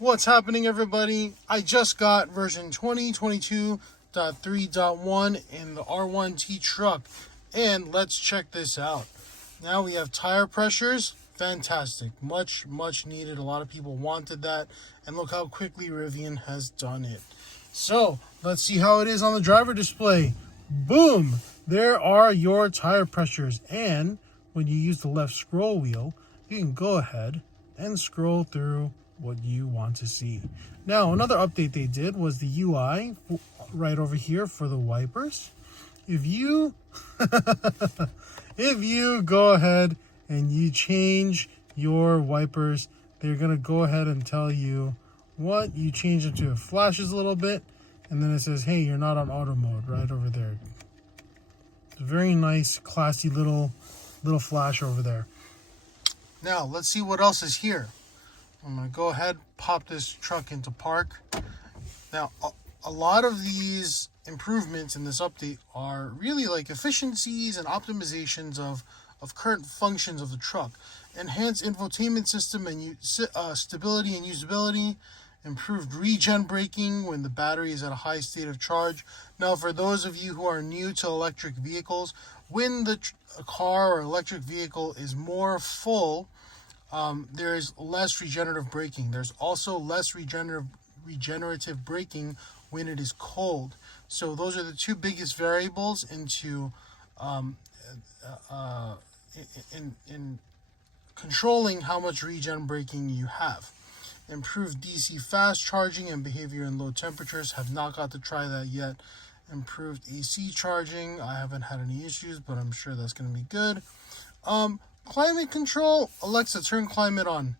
What's happening, everybody? I just got version 2022.3.1 in the R1T truck, and let's check this out. Now we have tire pressures. Fantastic. Much needed. A lot of people wanted that, and look how quickly Rivian has done it. So let's see how it is on the driver display. Boom! There are your tire pressures, and when you use the left scroll wheel, you can go ahead and scroll through what you want to see. Now, another update they did was the UI right over here for the wipers. If you if you go ahead and you change your wipers, they're gonna go ahead and tell you what you change them to. It flashes a little bit, and then it says, hey, you're not on auto mode right over there. It's a very nice, classy little flash over there. Now, let's see what else is here. I'm going to go ahead, pop this truck into park. Now, a lot of these improvements in this update are really like efficiencies and optimizations of current functions of the truck. Enhanced infotainment system and stability and usability. Improved regen braking when the battery is at a high state of charge. Now, for those of you who are new to electric vehicles, when the car or electric vehicle is more full, there is less regenerative braking. There's also less regenerative braking when it is cold. So those are the two biggest variables into in controlling how much regen braking you have. Improved DC fast charging and behavior in low temperatures. Have not got to try that yet. Improved AC charging. I haven't had any issues, but I'm sure that's going to be good. Climate control. Alexa, turn climate on.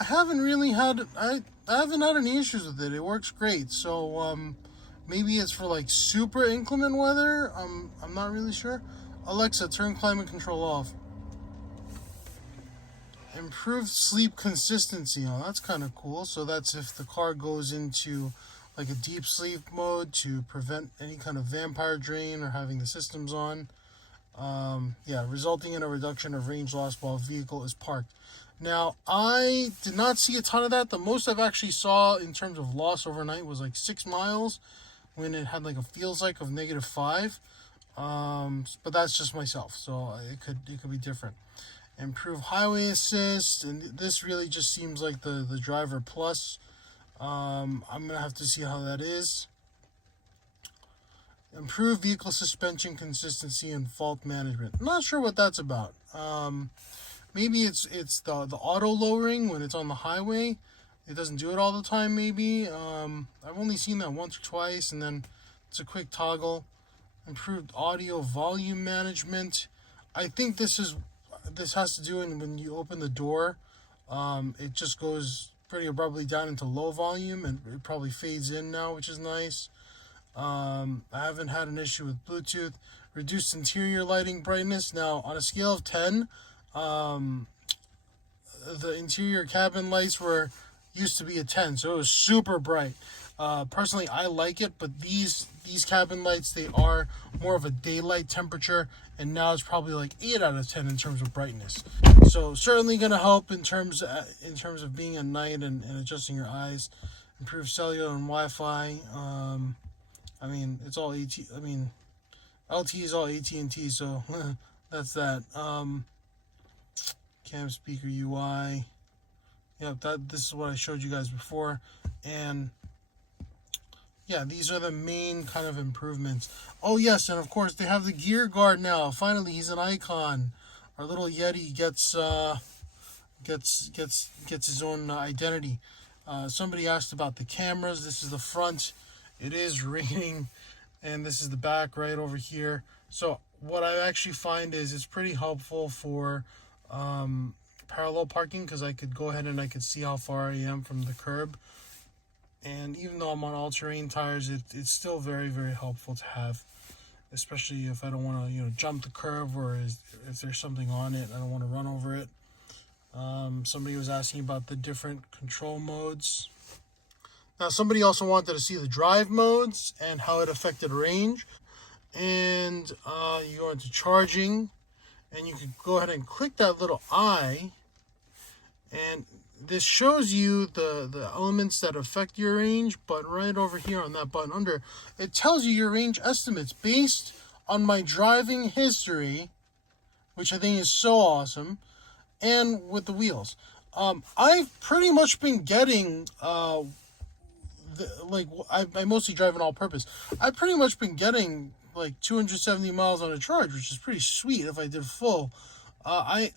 I haven't had any issues with it. It works great. So maybe it's for like super inclement weather. I'm not really sure. Alexa, turn climate control off. Improved sleep consistency. Oh, that's kind of cool. So that's if the car goes into like a deep sleep mode to prevent any kind of vampire drain or having the systems on. Resulting in a reduction of range loss while vehicle is parked. Now, I did not see a ton of that. The most I've actually saw in terms of loss overnight was like 6 miles when it had like a feels like of -5. But that's just myself, so it could be different. Improve highway assist, and this really just seems like the driver plus. I'm gonna have to see how that is. Improve vehicle suspension consistency and fault management. I'm not sure what that's about. Maybe it's the auto lowering when it's on the highway. It doesn't do it all the time. Maybe I've only seen that once or twice, and then it's a quick toggle. Improved audio volume management. I think this has to do when you open the door. It just goes pretty abruptly down into low volume, and it probably fades in now, which is nice. I haven't had an issue with Bluetooth. Reduced interior lighting brightness. Now, on a scale of 10, the interior cabin lights used to be a 10, so it was super bright. Personally, I like it, but these cabin lights, they are more of a daylight temperature, and now it's probably like 8 out of 10 in terms of brightness. So certainly going to help in terms of being at night and adjusting your eyes. Improve cellular and Wi-Fi. It's all AT. LTE is all AT&T, so that's that. Cam speaker UI. Yep, this is what I showed you guys before, and yeah, these are the main kind of improvements. Oh yes, and of course they have the gear guard now. Finally, he's an icon. Our little Yeti gets his own identity. Somebody asked about the cameras. This is the front. It is raining, and this is the back right over here. So what I actually find is it's pretty helpful for parallel parking, because I could go ahead and I could see how far I am from the curb. And even though I'm on all-terrain tires, it's still very, very helpful to have, especially if I don't want to jump the curb, or if there's something on it, I don't want to run over it. Somebody was asking about the different control modes. Now, somebody also wanted to see the drive modes and how it affected range. And you go into charging, and you can go ahead and click that little eye, and this shows you the elements that affect your range, but right over here on that button under, it tells you your range estimates based on my driving history, which I think is so awesome, and with the wheels. I've pretty much been getting, I mostly drive an all-purpose. I've pretty much been getting like 270 miles on a charge, which is pretty sweet if I did full. I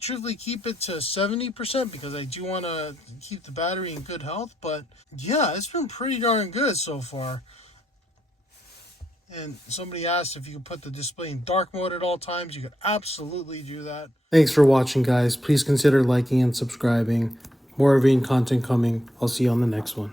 truthfully keep it to 70% because I do want to keep the battery in good health. But yeah, it's been pretty darn good so far. And somebody asked if you could put the display in dark mode at all times. You could absolutely do that. Thanks for watching, guys. Please consider liking and subscribing. More Rivian content coming. I'll see you on the next one.